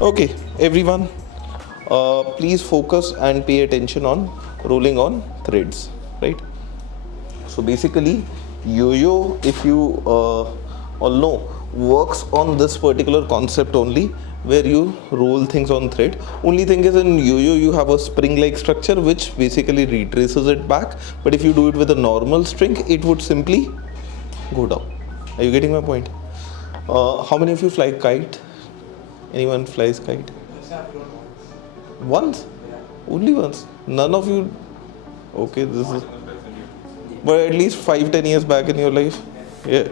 Okay, everyone, please focus and pay attention on rolling on threads, right? So basically, yo-yo, if you all know, works on this particular concept only, where you roll things on thread. Only thing is, in yo-yo you have a spring-like structure which basically retraces it back, but if you do it with a normal string, it would simply go down. Are you getting my point? How many of you fly kite? Anyone flies kite? Once? Only once? None of you? Okay, this is... But at least 5-10 years back in your life? Yeah.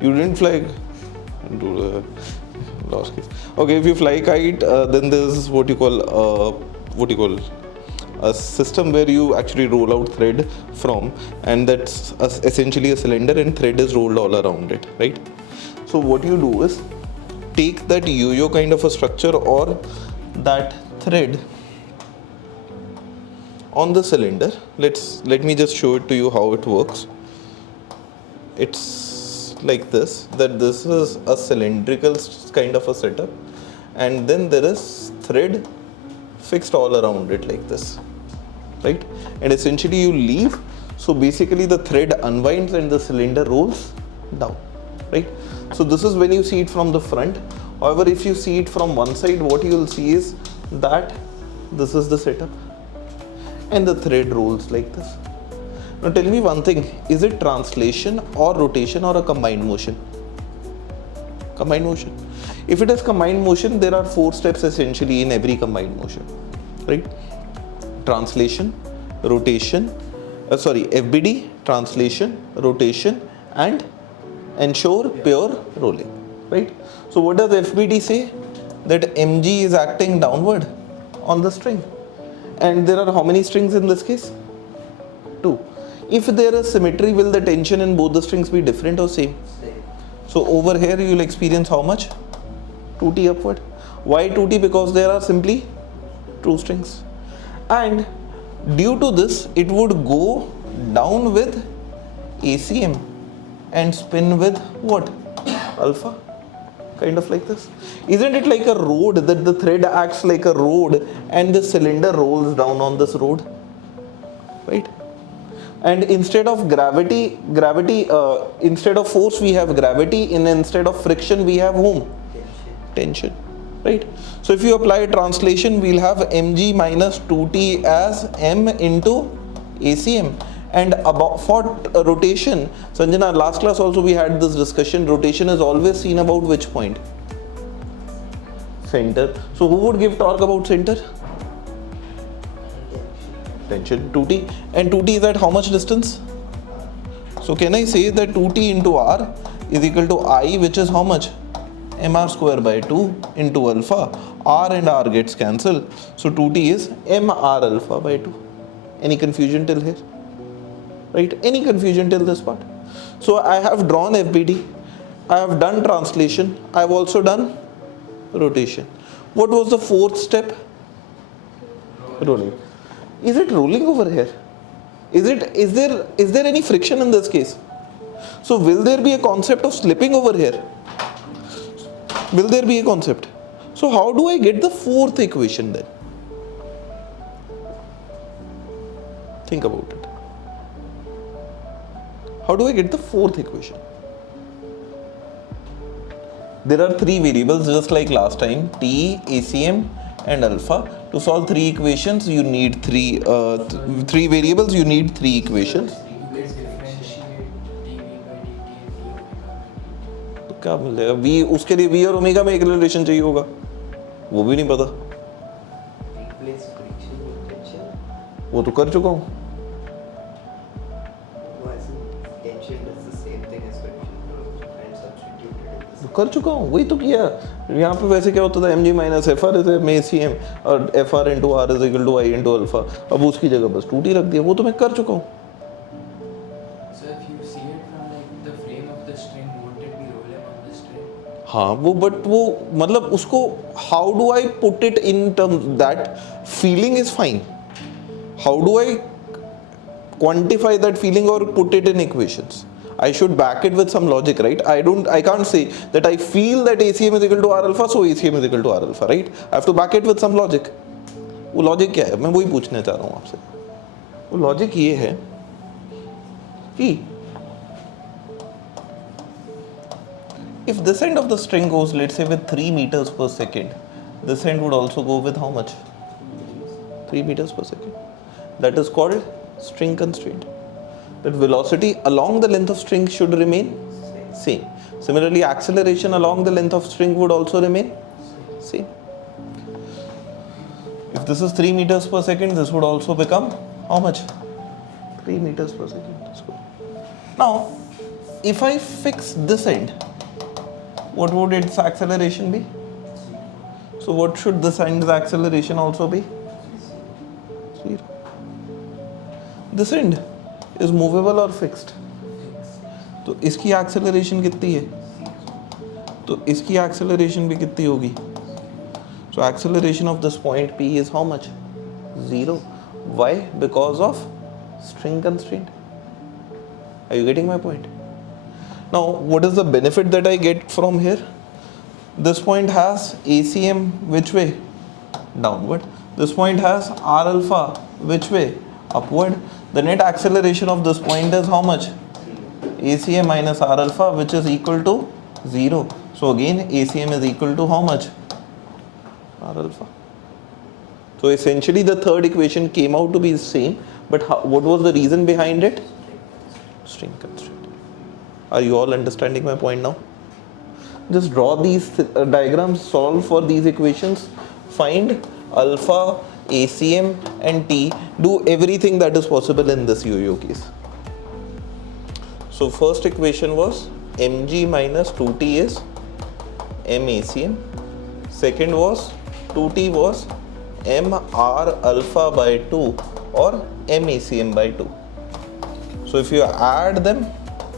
You didn't fly? Lost case. Okay, if you fly kite, then there's what you call a system where you actually roll out thread from, and that's essentially a cylinder and thread is rolled all around it, right? So what you do is take that yo-yo kind of a structure or that thread on the cylinder. Let me just show it to you how it works. It's like this, that this is a cylindrical kind of a setup, and then there is thread fixed all around it like this, right? And essentially you leave, so basically the thread unwinds and the cylinder rolls down, right? So this is when you see it from the front. However, if you see it from one side, what you will see is that this is the setup and the thread rolls like this. Now tell me one thing, is it translation or rotation or a combined motion? Combined motion. If it is combined motion, there are 4 steps essentially in every combined motion, right? Translation, rotation, FBD, translation, rotation, and ensure pure rolling, right? So what does FBD say? That mg is acting downward on the string, and there are how many strings in this case? 2. If there is symmetry, will the tension in both the strings be different or same? So over here you will experience how much? 2t upward. Why 2t? Because there are simply 2 strings, and due to this it would go down with ACM and spin with what? Alpha, kind of like this. Isn't it like a road, that the thread acts like a road and the cylinder rolls down on this road, right? And instead of gravity, instead of force we have gravity, and instead of friction we have whom? Tension, right? So if you apply translation, we'll have mg minus 2t as m into ACM. And about for rotation, Sanjana, last class also we had this discussion, rotation is always seen about which point? Center. So who would give torque about center? Tension, 2t. And 2t is at how much distance? So can I say that 2t into r is equal to I, which is how much? mr square by 2 into alpha. R and r gets cancelled. So 2t is mr alpha by 2. Any confusion till here? Right? Any confusion till this part? So I have drawn FBD, I have done translation, I have also done rotation. What was the 4th step? Rolling. Is it rolling over here? Is there any friction in this case? So will there be a concept of slipping over here? Will there be a concept? So how do I get the 4th equation then? Think about it. How do I get the 4th equation? There are 3 variables just like last time, t, ACM and alpha. To solve 3 equations you need 3 variables, you need 3 equations. तो क्या मिल जाएगा? V, उसके लिए V और omega में एक relation चाहिए होगा, वो भी नहीं पता, वो तो कर चुका हूँ. कर चुका हूँ, वही तो किया. यहाँ पे वैसे क्या होता था, mg minus f r is ACM और f r into r is equal to I into alpha. अब उसकी जगह बस 2t रख दिया, वो तो मैं कर चुका हूँ. हाँ वो, बट वो मतलब उसको how do I put it in terms, that feeling is fine. How do I quantify that feeling or put it in equations? I should back it with some logic, right? I can't say that I feel that ACM is equal to R alpha, so ACM is equal to R alpha, right? I have to back it with some logic. वो logic क्या है? मैं वही पूछने चाह रहा हूँ आपसे. वो logic ये है कि if this end of the string goes, let's say, with 3 meters per second, this end would also go with how much? 3 meters per second. That is called string constraint. That velocity along the length of string should remain same. Similarly, acceleration along the length of string would also remain same. If this is 3 meters per second, this would also become how much? 3 meters per second. That's good. Now, if I fix this end, what would its acceleration be? So what should this end's acceleration also be? 0. This end is movable or fixed? तो इसकी acceleration कितनी है? तो इसकी acceleration भी कितनी होगी? So acceleration of this point P is how much? 0. Why? Because of string constraint. Are you getting my point? Now, what is the benefit that I get from here? This point has ACM which way? Downward. This point has R alpha which way? Upward. The net acceleration of this point is how much? ACM minus R alpha, which is equal to 0. So again, ACM is equal to how much? R alpha. So essentially the third equation came out to be the same, but what was the reason behind it? String constraint. Are you all understanding my point now? Just draw these diagrams, solve for these equations, find alpha, ACM and T, do everything that is possible in this yo-yo case. So first equation was mg minus 2t is mACM. Second was 2t was mr alpha by 2 or mACM by 2. So if you add them,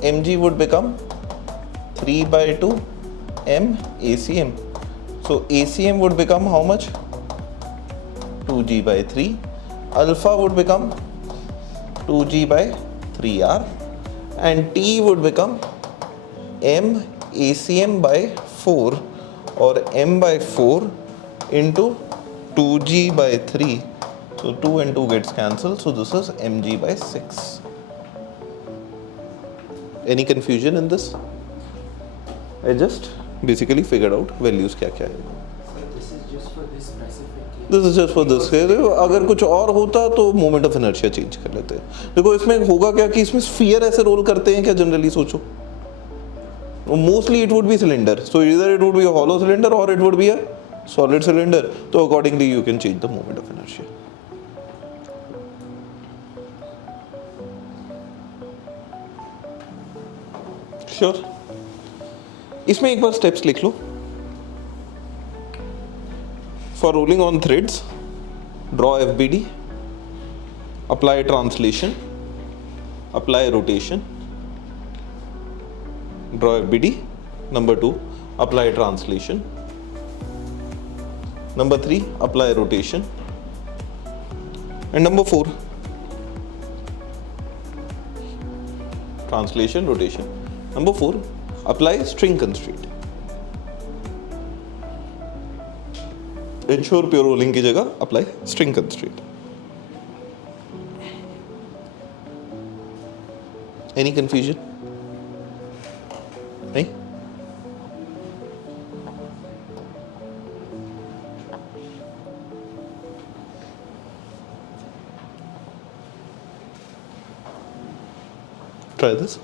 mg would become 3 by 2 mACM. So ACM would become how much? 2g by 3. Alpha would become 2g by 3r. And T would become mACM by 4 or m by 4 into 2g by 3. So 2 and 2 gets cancelled. So this is mg by 6. Any confusion in this? I just basically figured out values क्या क्या है. This is just for this specific case. This is just for this case. अगर कुछ और होता तो moment of inertia change कर लेते हैं. देखो इसमें होगा क्या कि इसमें स्फीयर ऐसे रोल करते हैं क्या जनरली सोचो. Mostly it would be cylinder. So either it would be a hollow cylinder or it would be a solid cylinder. So accordingly you can change the moment of inertia. Sure. इसमें एक बार steps लिख लो. For rolling on threads, draw FBD, apply translation, apply rotation, draw FBD. Number 2, apply translation. Number 3, apply rotation. And number 4, translation, rotation. Number 4, apply string constraint. Ensure pure rolling की जगह apply string constraint. Any confusion? नहीं? Try this.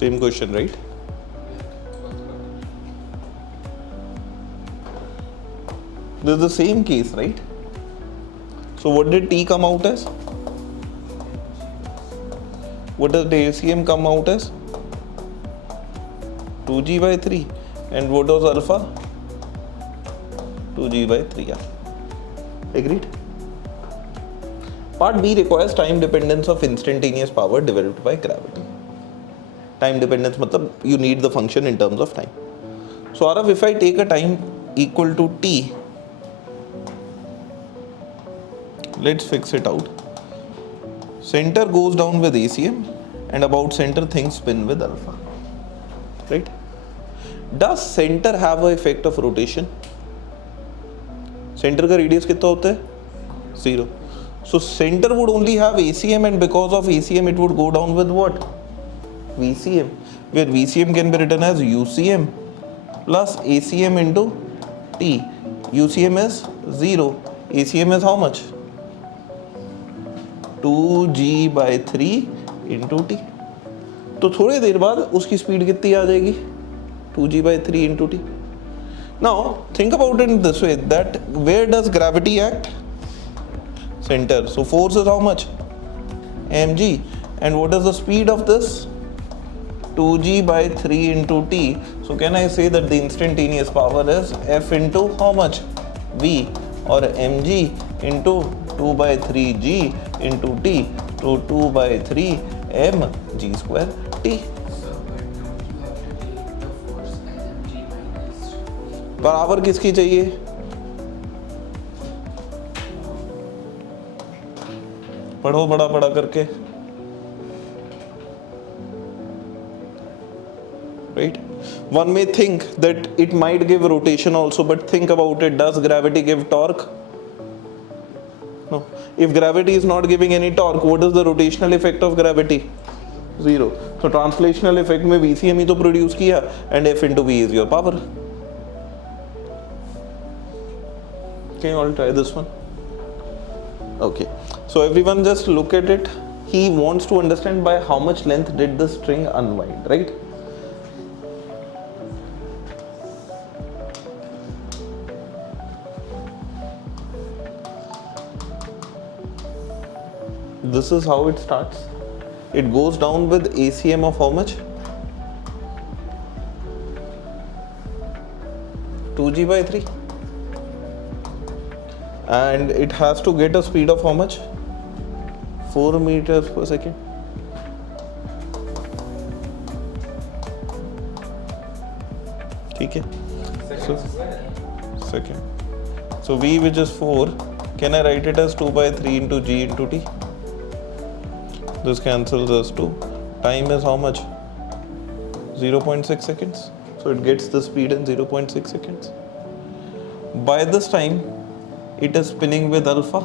Same question, right? This is the same case, right? So what did T come out as? what does the ACM come out as? 2g by 3. And what was alpha? 2g by 3r. Agreed? Part B requires time dependence of instantaneous power developed by gravity. Time dependence matlab you need the function in terms of time. So Arav, if I take a time equal to t, let's fix it out. Center goes down with ACM and about center things spin with alpha. Right? Does center have an effect of rotation? Center का radius कितना होता है? 0. So center would only have ACM, and because of ACM it would go down with what? VCM, where VCM can be written as UCM plus ACM into T. UCM is 0. ACM is how much? 2g by 3 into T. तो थोड़ी देर बाद उसकी speed कितनी आ जाएगी? 2g by 3 into T. Now think about it in this way, that where does gravity act? Center. So force is how much? mg. And what is the speed of this? 2g by 3 into T. So can I say that the instantaneous power is F into how much? V, or mg into 2 by 3g into T. So 2 by 3 mg square T. So but now you have to take the force as mg minus v. बराबर किसकी चाहिए? पढ़ो बड़ा बड़ा करके. Right? One may think that it might give rotation also, but think about it. Does gravity give torque? No. If gravity is not giving any torque, what is the rotational effect of gravity? 0. So translational effect में VCM ही तो produce किया, and F into V is your power. Can you all try this one? Okay. So everyone just look at it. He wants to understand by how much length did the string unwind, right? This is how it starts. It goes down with ACM of how much? 2g by 3. And it has to get a speed of how much? 4 meters per second. ठीक है? So, second. So v, which is 4, can I write it as 2 by 3 into g into t? This cancels as 2. Time is how much? 0.6 seconds. So it gets the speed in 0.6 seconds. By this time, it is spinning with alpha.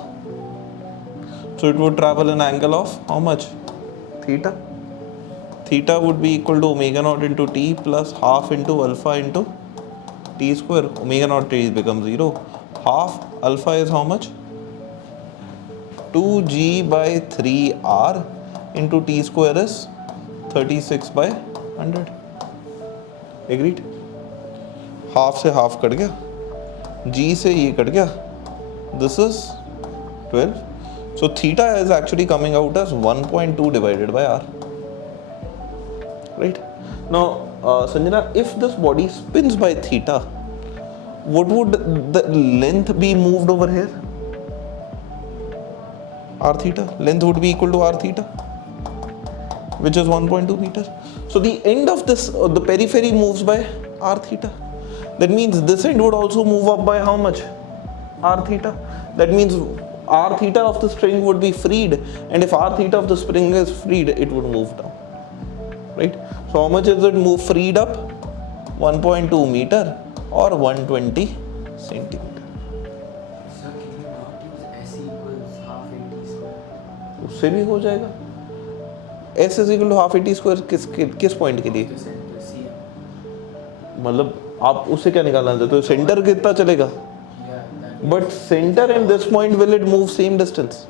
So it would travel an angle of how much? Theta. Theta would be equal to omega naught into t plus half into alpha into t square. Omega naught t becomes 0. Half alpha is how much? 2g by 3r into t square is 36 by 100. Agreed? Half से half cut गया. G से ये cut गया. This is 12. So theta is actually coming out as 1.2 divided by r. Right? Now, Sanjana, if this body spins by theta, what would the length be moved over here? R theta. Length would be equal to r theta, which is 1.2 meters. So the end of this, the periphery moves by r theta. That means this end would also move up by how much? R theta. That means r theta of the string would be freed, and if r theta of the spring is freed, it would move down. Right? So how much is it move freed up? 1.2 meter or 120 centimeter. Sir, can you not use S equals half AT square? उससे भी हो जाएगा. S is equal to half AT square किस point के लिए? The center CM. मतलब आप उससे क्या निकालना चाहते हो? सेंटर कितना चलेगा? Yeah, that. But center and this point, will it move same distance?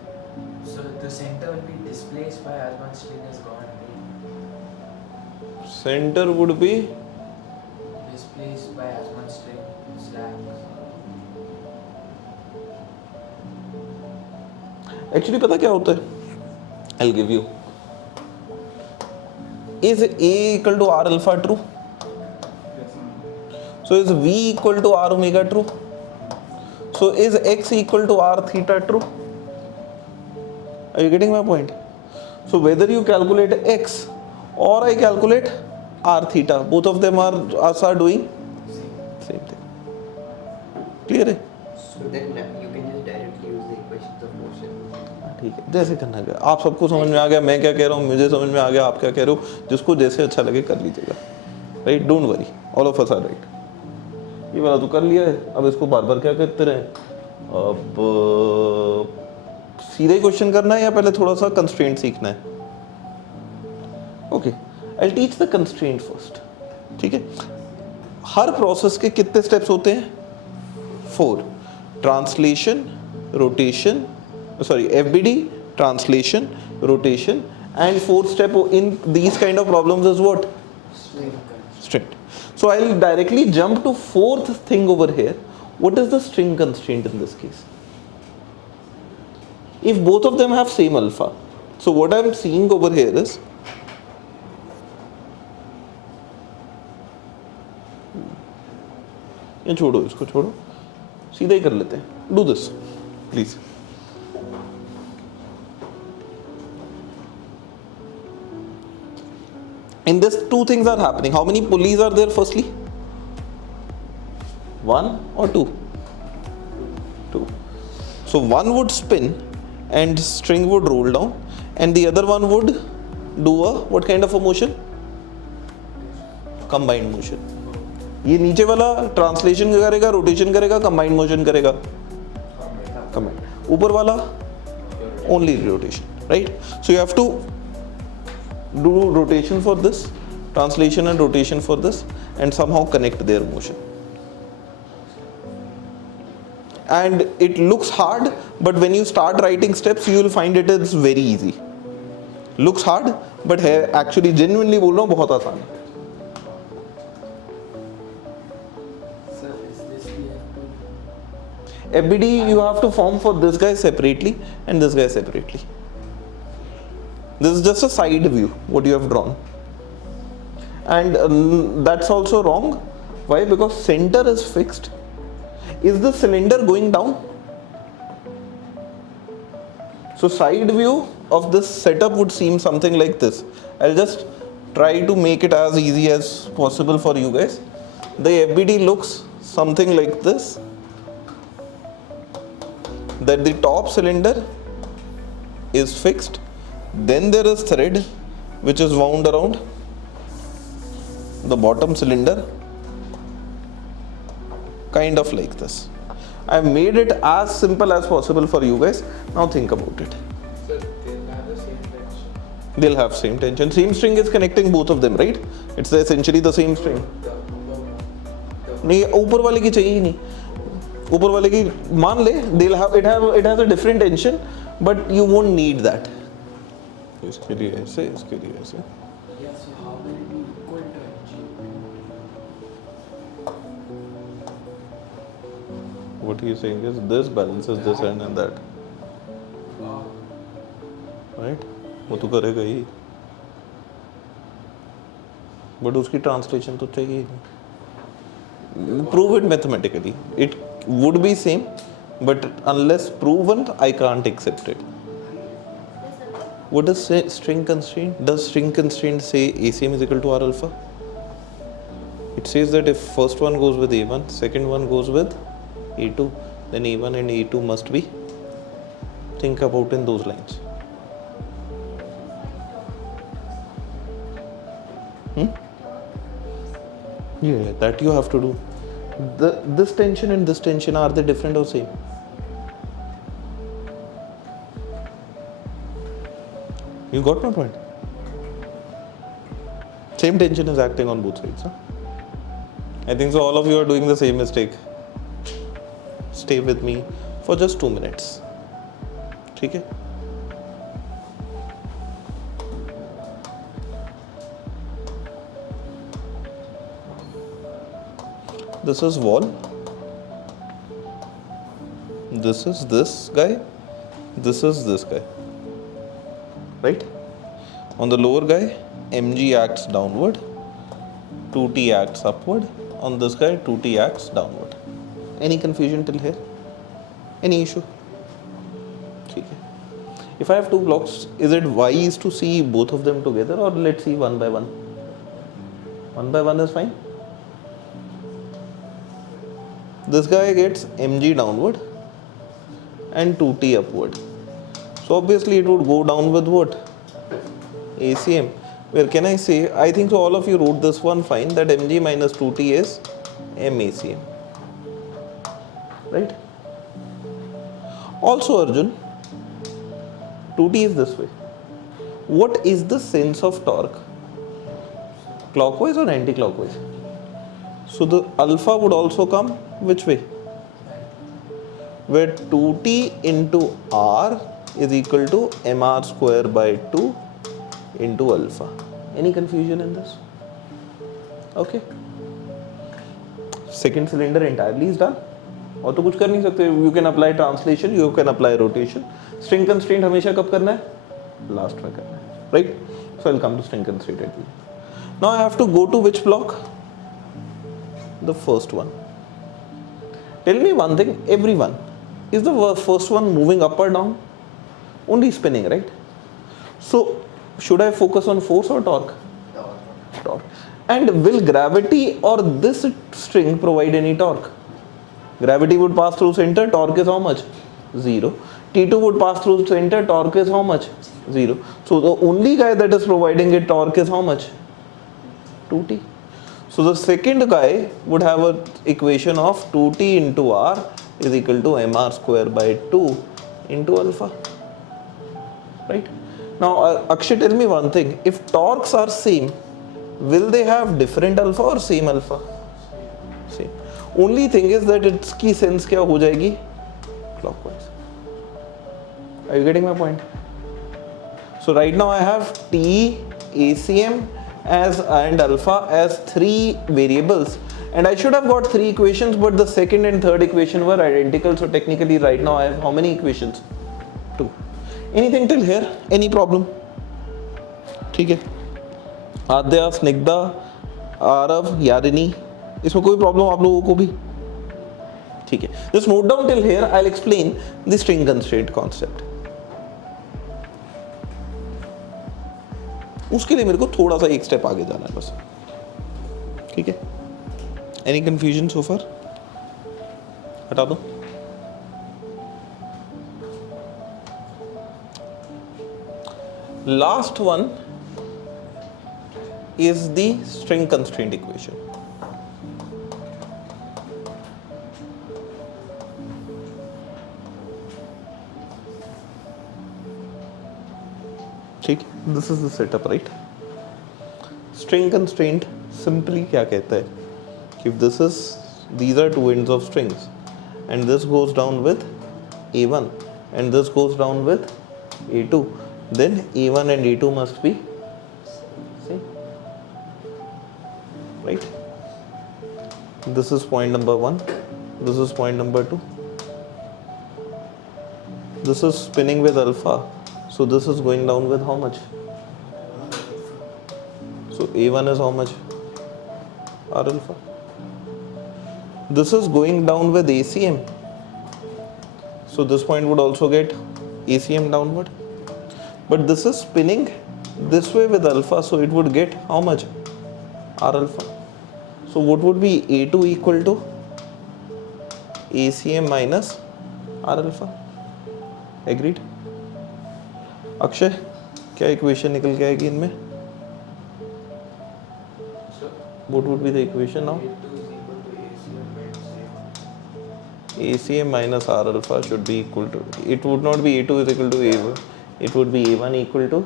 So the center will be displaced by as much string is gone. Right? Center would be Displaced by as much string slack. actually पता क्या होता है? I'll give you. Is A equal to R alpha true? So is V equal to R omega true? So is X equal to R theta true? Are you getting my point? So whether you calculate X or I calculate R theta, both of them are doing same thing. Clear है? So then you can just directly use the equations of motion. ठीक है, जैसे करना है आप सबको समझ में आ गया, मैं क्या कह रहा हूँ मुझे समझ में आ गया, आप क्या कह रहे हो, जिसको जैसे अच्छा लगे कर लीजिएगा, right? Don't worry, all of us are right. ये वाला तो कर लिया है, अब इसको बार बार क्या करते रहे. अब सीधे क्वेश्चन करना है या पहले थोड़ा सा कंस्ट्रेंट सीखना है? Okay, I will teach the constraint first. ठीक है, हर प्रोसेस के कितने स्टेप्स होते हैं? 4. Translation, rotation, sorry, FBD, translation, rotation, and 4th step in these kind of problems is what? String. So I'll directly jump to 4th thing over here. What is the string constraint in this case? If both of them have same alpha, so what I'm seeing over here is ये छोड़ो, इसको छोड़ो, सीधा ही कर लेते हैं. Do this, please. In this, 2 things are happening. How many pulleys are there firstly? 1 or 2? 2. So one would spin and string would roll down, and the other one would do a what kind of a motion? Combined motion. ये नीचे वाला translation करेगा, rotation करेगा, combined motion करेगा. Combined. ऊपर वाला only rotation, right? So you have to do rotation for this, translation and rotation for this, and somehow connect their motion. And it looks hard, but when you start writing steps you will find it is very easy. Looks hard, but है actually genuinely बोल रहा हूँ बहुत आसान है. Sir, is this the FBD you have to form for this guy separately and this guy separately. This is just a side view what you have drawn, and that's also wrong. Why? Because center is fixed. Is the cylinder going down? So side view of this setup would seem something like this. I'll just try to make it as easy as possible for you guys. The FBD looks something like this, that the top cylinder is fixed. Then there is thread which is wound around the bottom cylinder, kind of like this. I have made it as simple as possible for you guys. Now think about it. Sir, they'll have the same tension. They'll have same tension. Same string is connecting both of them, right? It's essentially the same string. नहीं, ऊपर वाले की चाहिए ही नहीं. ऊपर वाले की मान ले, it has a different tension, but you won't need that. इसके लिए ऐसे, इसके लिए ऐसे. Yes, so how will it be equal to G? What he is saying is this balances this end and that, right? वो तो करेगा ही, but उसकी translation तो चाहिए ही नहीं. Prove it mathematically. It would be same, but unless proven, I can't accept it. What does string constraint? Does string constraint say ACM is equal to R alpha? It says that if first one goes with A1, second one goes with A2, then A1 and A2 must be. Think about in those lines. Yeah, that you have to do. This tension and this tension, are they different or same? You got my point? Same tension is acting on both sides. Huh? I think so all of you are doing the same mistake. Stay with me for just 2 minutes. ठीक है? This is wall. This is this guy. This is this guy. Right? On the lower guy, mg acts downward, 2t acts upward. On this guy, 2t acts downward. Any confusion till here? Any issue? ठीक है. If I have two blocks, is it wise to see both of them together, or let's see one by one? One by one is fine. This guy gets mg downward and 2t upward. So obviously it would go down with what? ACM. Where can I say? I think so all of you wrote this one fine, that mg minus 2t is MACM. Right? Also Arjun, 2t is this way. What is the sense of torque? Clockwise or anti-clockwise? So the alpha would also come which way? Where 2t into r is equal to mr square by 2 into alpha. Any confusion in this? Okay. Second cylinder entirely is done. और तो कुछ कर नहीं सकते. You can apply translation, you can apply rotation. String constraint हमेशा कब करना है? Last में करना है. Right? So I'll come to string constraint at the end. Now I have to go to which block? The first one. Tell me one thing, everyone. Is the first one moving up or down? Only spinning, right? So should I focus on force or torque? Torque. And will gravity or this string provide any torque? Gravity would pass through center, torque is how much? 0. T2 would pass through center, torque is how much? 0. So the only guy that is providing it torque is how much? 2t. So the second guy would have an equation of 2t into r is equal to mr square by 2 into alpha. Right? Now Akshay, tell me one thing. If torques are same, will they have different alpha or same alpha? Same. Only thing is that its की sense क्या हो जाएगी? Clockwise. Are you getting my point? So right now I have t, ACM as and alpha as three variables, and I should have got three equations, but the second and third equation were identical. So technically right now I have how many equations? 2. Anything till here? Any problem? ठीक है. आद्या, स्निग्धा, आरव, यारिनी, इसमें कोई problem आप लोगों को भी? ठीक है. Just note down till here. I'll explain the string constraint concept. उसके लिए मेरे को थोड़ा सा एक स्टेप आगे जाना है बस. ठीक है. Any confusion so far? हटा दो. Last one is the string constraint equation. ठीक. This is the setup, right? String constraint simply क्या कहता है? If these are two ends of strings, and this goes down with A1 and this goes down with A2, then A1 and A2 must be same, right? This is point number 1, this is point number 2. This is spinning with alpha, so this is going down with how much? So A1 is how much? R alpha. This is going down with ACM, so this point would also get ACM downward. But this is spinning this way with alpha, so it would get how much? R alpha. So what would be A2 equal to? ACM minus R alpha. Agreed? Akshay, क्या equation निकल के आएगी इनमें? What would be the equation now? ACM minus R alpha should be equal to, it would not be A2 is equal to A1, it would be A1 equal to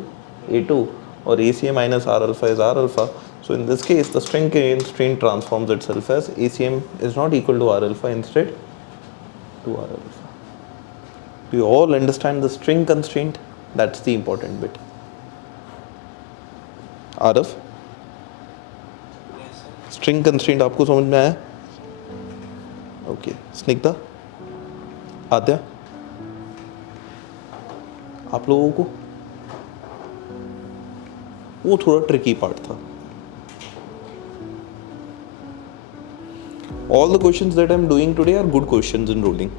A2, or ACM minus R alpha is R alpha. So in this case the string constraint transforms itself as ACM is not equal to R alpha, instead to R alpha. Do you all understand the string constraint? That's the important bit. Arav? String constraint आपको समझ में आया? Okay. Snigdha, आद्या, आप लोगों को वो थोड़ा tricky part था. All the questions that I'm doing today are good questions in rolling.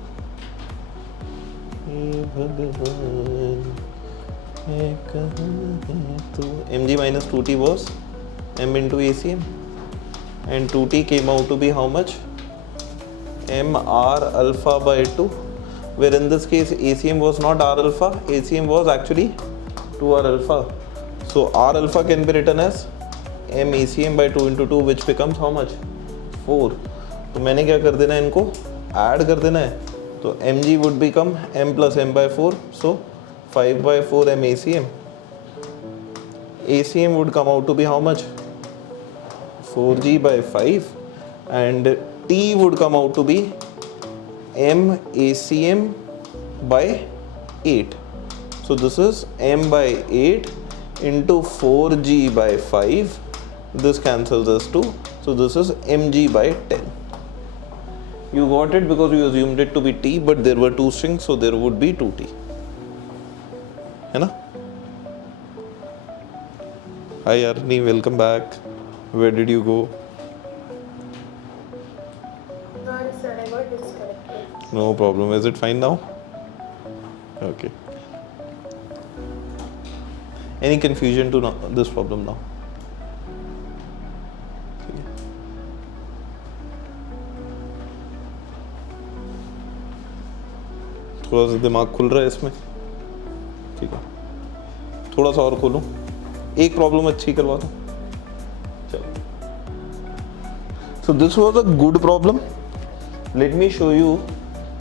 mg minus 2t was m into ACM, and 2t came out to be how much? mr alpha by 2, where in this case ACM was not r alpha, ACM was actually 2r alpha. So r alpha can be written as m ACM by 2 into 2, which becomes how much? 4. तो मैंने क्या कर देना है, इनको add कर देना है. तो mg would become m plus m by 4, so 5 by 4 m ACM. ACM would come out to be how much? 4g by 5, and t would come out to be m ACM by 8. So this is m by 8 into 4g by 5. This cancels us 2. So this is mg by 10. You got it because you assumed it to be t, but there were two strings, so there would be 2t. है ना? Hi Arni, welcome back. Where did you go? Sorry, sir, I got disconnected. No problem. Is it fine now? Okay. Any confusion to this problem now? थोड़ा सा दिमाग खुल रहा है इसमें. ठीक है, थोड़ा सा और खोलूं, एक प्रॉब्लम अच्छी करवा दूं. चलो. So this was a good problem. Let me show you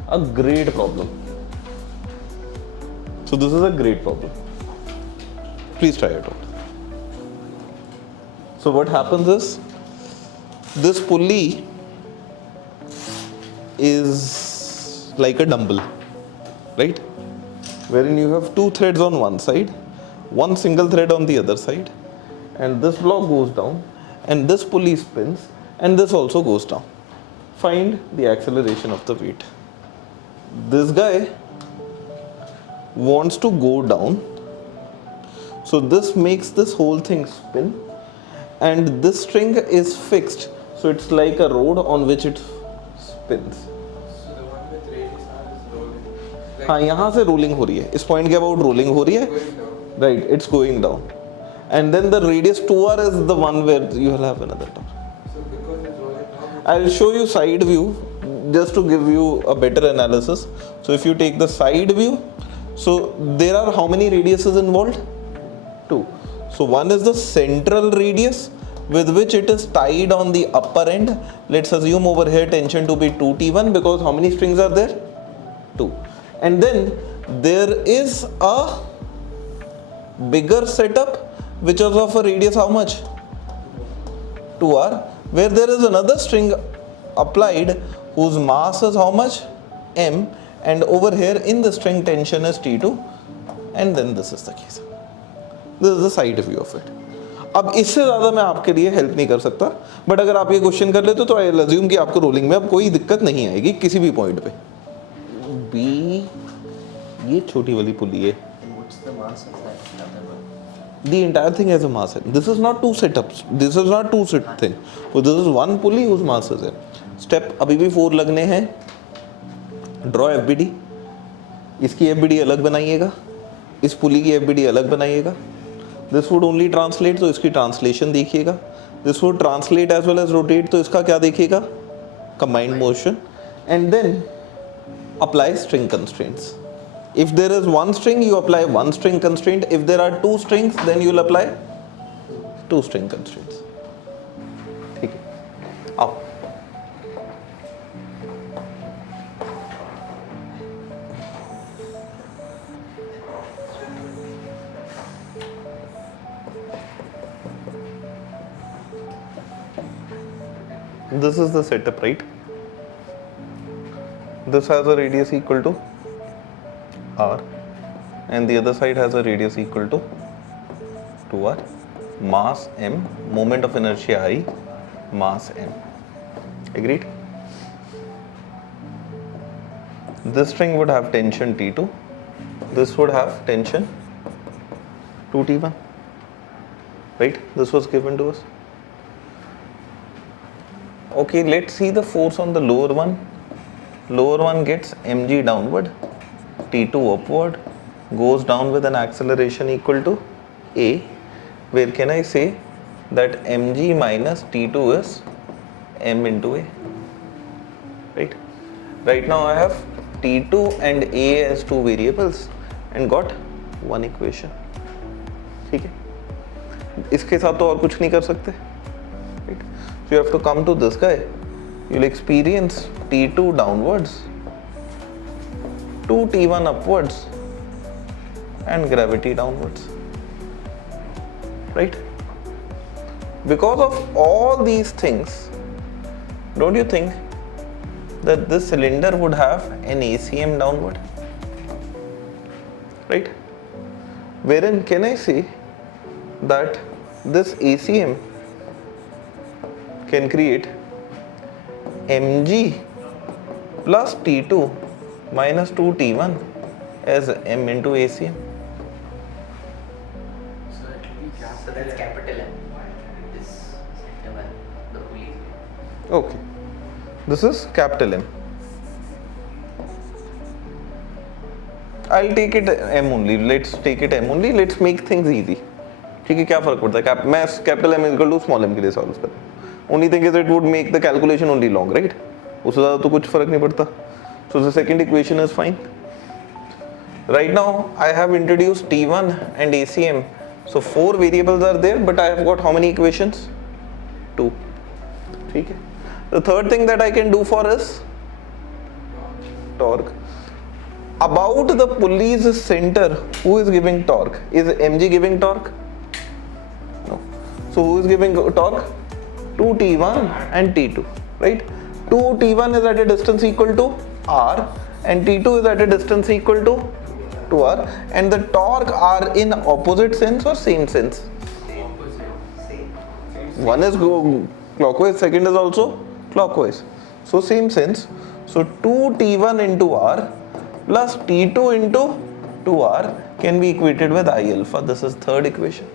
a great problem. So this is a great problem. Please try it out. So what happens is, this pulley is like a dumbbell, right? Wherein you have two threads on one side, one single thread on the other side, and this block goes down, and this pulley spins, and this also goes down. Find the acceleration of the weight. This guy wants to go down, so this makes this whole thing spin, and this string is fixed, so it's like a rod on which it spins. So the one with radius r is rolling. Like हाँ, यहाँ से rolling हो रही है, इस point के about rolling हो रही है, going down. Right, it's going down, and then the radius 2r is the one where you will have another term. So because it's rolling down. I'll show you side view just to give you a better analysis. So if you take the side view, so there are how many radiuses involved? 2. So one is the central radius with which it is tied on the upper end. Let's assume over here tension to be 2t1, because how many strings are there? 2. And then there is a bigger setup which is of a radius how much? 2r, where there is another string applied whose mass is how much? m, and over here in the string tension is t2, and then this is the case. This is the side view of it. अब इससे ज़्यादा मैं आपके लिए help नहीं कर सकता, but अगर आप ये क्वेश्चन कर लेते तो आई विल अज्यूम कि आपको रोलिंग में अब कोई दिक्कत नहीं आएगी किसी भी पॉइंट पे. बी, ये छोटी वाली पुली है. And what's the mass of that other one? The entire thing has a mass n. This is not two setups. This is not two set thing. So this is one pulley whose mass is n. Step अभी भी 4 लगने हैं. Draw FBD. इसकी FBD अलग बनाइएगा, इस पुली की FBD अलग बनाइएगा. This would only translate, तो इसकी ट्रांसलेशन देखिएगा. This would translate as well as rotate, तो इसका क्या देखिएगा? Combined motion. And then apply string constraints. If there is one string, you apply one string constraint. If there are two strings, then you will apply two string constraints. ठीक है, आओ. This is the setup, right? This has a radius equal to r, and the other side has a radius equal to 2r. Mass m, moment of inertia I, mass m. Agreed? This string would have tension T2, this would have tension 2T1. right? This was given to us. Okay, let's see the force on the lower one. Lower one gets mg downward, T2 upward, goes down with an acceleration equal to a, where can I say that mg minus T2 is m into a, right? Right now I have T2 and a as two variables and got one equation. ठीक है, इसके साथ तो और कुछ नहीं कर सकते, right? So you have to come to this guy. You'll experience T2 downwards, 2T1 upwards, and gravity downwards, right? Because of all these things, don't you think that this cylinder would have an ACM downward, right? Wherein can I say that this ACM can create mg plus T2 minus 2T1 as m into ACM. So it will be So that's capital M. This M1, the pulley. Okay, this is capital M. I'll take it M only. Let's take it M only. Let's make things easy. ठीक है, क्या फर्क पड़ता है? मैं capital M equal to small m के लिए solve कर. Only thing is it would make the calculation only long, right? उससे ज़्यादा तो कुछ फर्क नहीं पड़ता. So the second equation is fine. Right now I have introduced T1 and ACM. So 4 variables are there, but I have got how many equations? 2. ठीक है. The third thing that I can do for is torque. About the pulley's center, who is giving torque? Is mg giving torque? No. So who is giving torque? 2T1 and T2, right? 2T1 is at a distance equal to r and T2 is at a distance equal to r, and the torque are in opposite sense or same sense? One is clockwise, second is also clockwise. So same sense. So 2T1 into r plus T2 into 2r can be equated with I alpha. This is third equation.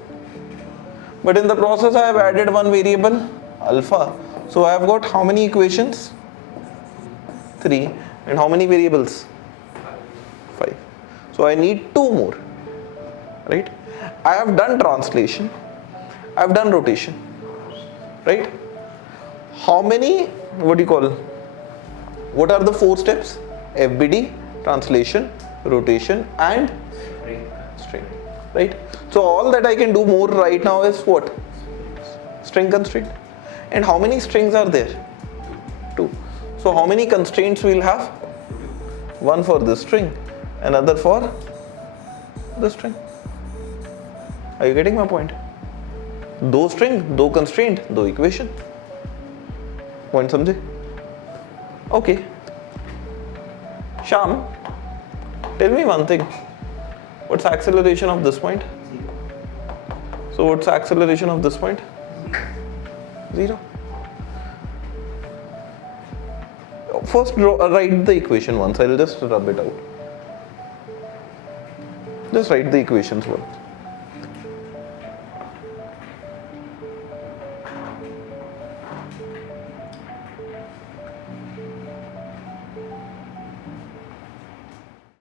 But in the process I have added one variable alpha. So I have got how many equations? 3. And how many variables? 5. So I need 2 more, right? I have done translation, I have done rotation, right? How many, what are the 4 steps? FBD, translation, rotation and string, right? So all that I can do more right now is what? String constraint. And how many strings are there? 2. So how many constraints we'll have? One for this string, another for this string. Are you getting my point? 2 string, 2 constraint, 2 equation. Point समझे? Okay. Sham, tell me one thing. What's acceleration of this point? 0. So what's acceleration of this point? 0. First write the equation once. I'll just rub it out. Just write the equations once.